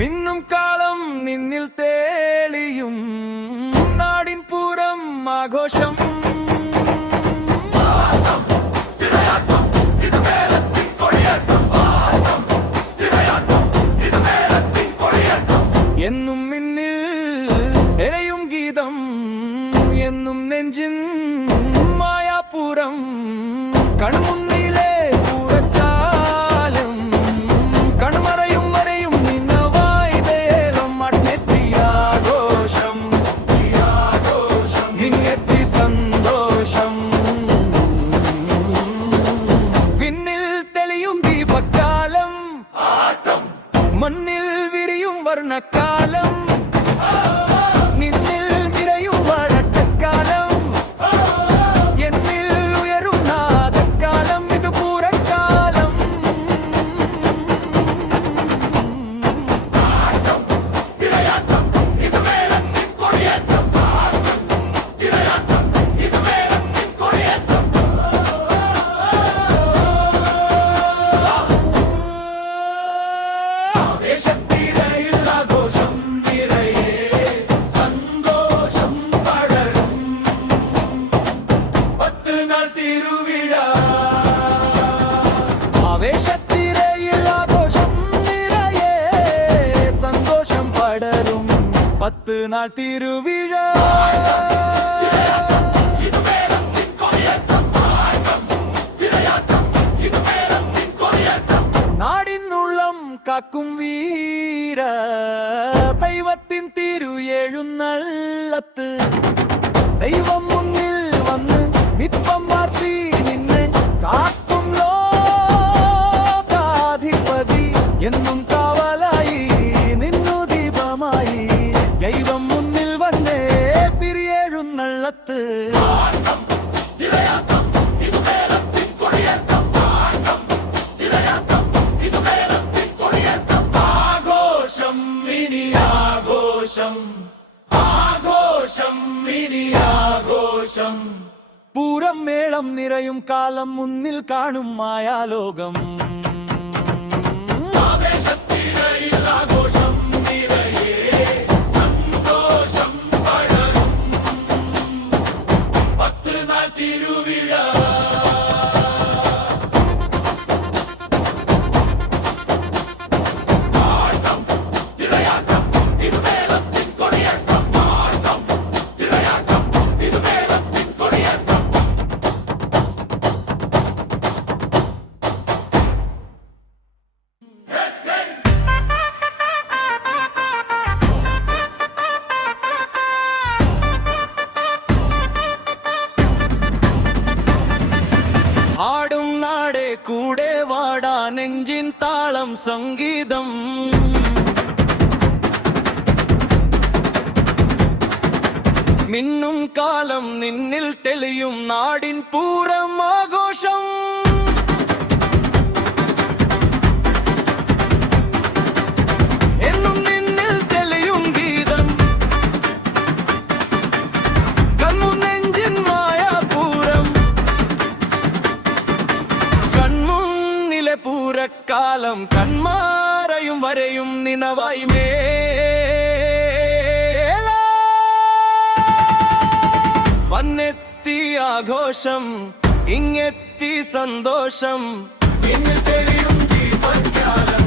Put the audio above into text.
മിന്നും കാലം നിന്നിൽ തേളിയും നാടിൻ പൂരം ആഘോഷം എന്നും മിന്നിൽ എരയും ഗീതം എന്നും നെഞ്ചിൻ മായാപുരം കൺമുന്നിലെ പൂരക്കാലം കൺമറയും വരെയും നിന്നവായി ദേരം അട്ടെത്തിയാഘോഷം നിങ്ങെത്തി സന്തോഷം വിണ്ണിൽ തെളിയും ദീപക്കാലം മണ്ണിൽ വിരിയും വർണ്ണക്കാലം നിന്നിൽ നിറയും വഴക്കക്കാലം എന്നിൽ ഉയരും നാദക്കാലം ഇത് പൂരക്കാലം ആവേശത്തിരയിൽ ആഘോഷം നിറയെ സന്തോഷം പടരും 10 നാൾ തിരുവിഴ നാടിനുള്ളം കാക്കും വീര ദൈവത്തിൻ തിരുയെഴുന്നള്ളത്ത് ദൈവം മുന്നിൽ വന്ന് വിപ്പം മാറ്റി നിന്നെ കാക്കും ലോകാധിപതി എന്നും കാവലായി നിന്നു ദീപമായി ദൈവം മുന്നിൽ വന്നേ പിരിയെഴുന്നള്ളത്ത് ആഘോഷം ഇനി ആഘോഷം ആഘോഷം ഇനി ആഘോഷം പൂരം മേളം നിറയും കാലം മുന്നിൽ കാണും മായാലോകം ആഘോഷം നിറയെ സന്തോഷം പടരും 10 നാൾ തിരുവിഴ ആടും നാടേ കൂടെ വാടാ നെഞ്ചിൻ താളം സംഗീതം മിന്നും കാലം നിന്നിൽ തെളിയും നാടിൻ പൂരം ആഘോഷം എന്നും നിന്നിൽ തെളിയും ഗീതം കണ്ണു നെഞ്ചിൻ മായാപൂരം കൺമുന്നിലെ പൂരക്കാലം കൺമാറയും വരെയും നിനവായി വന്നെത്തി ആഘോഷം ഇങ്ങെത്തി സന്തോഷം തെളിയും ദീപക്കാലം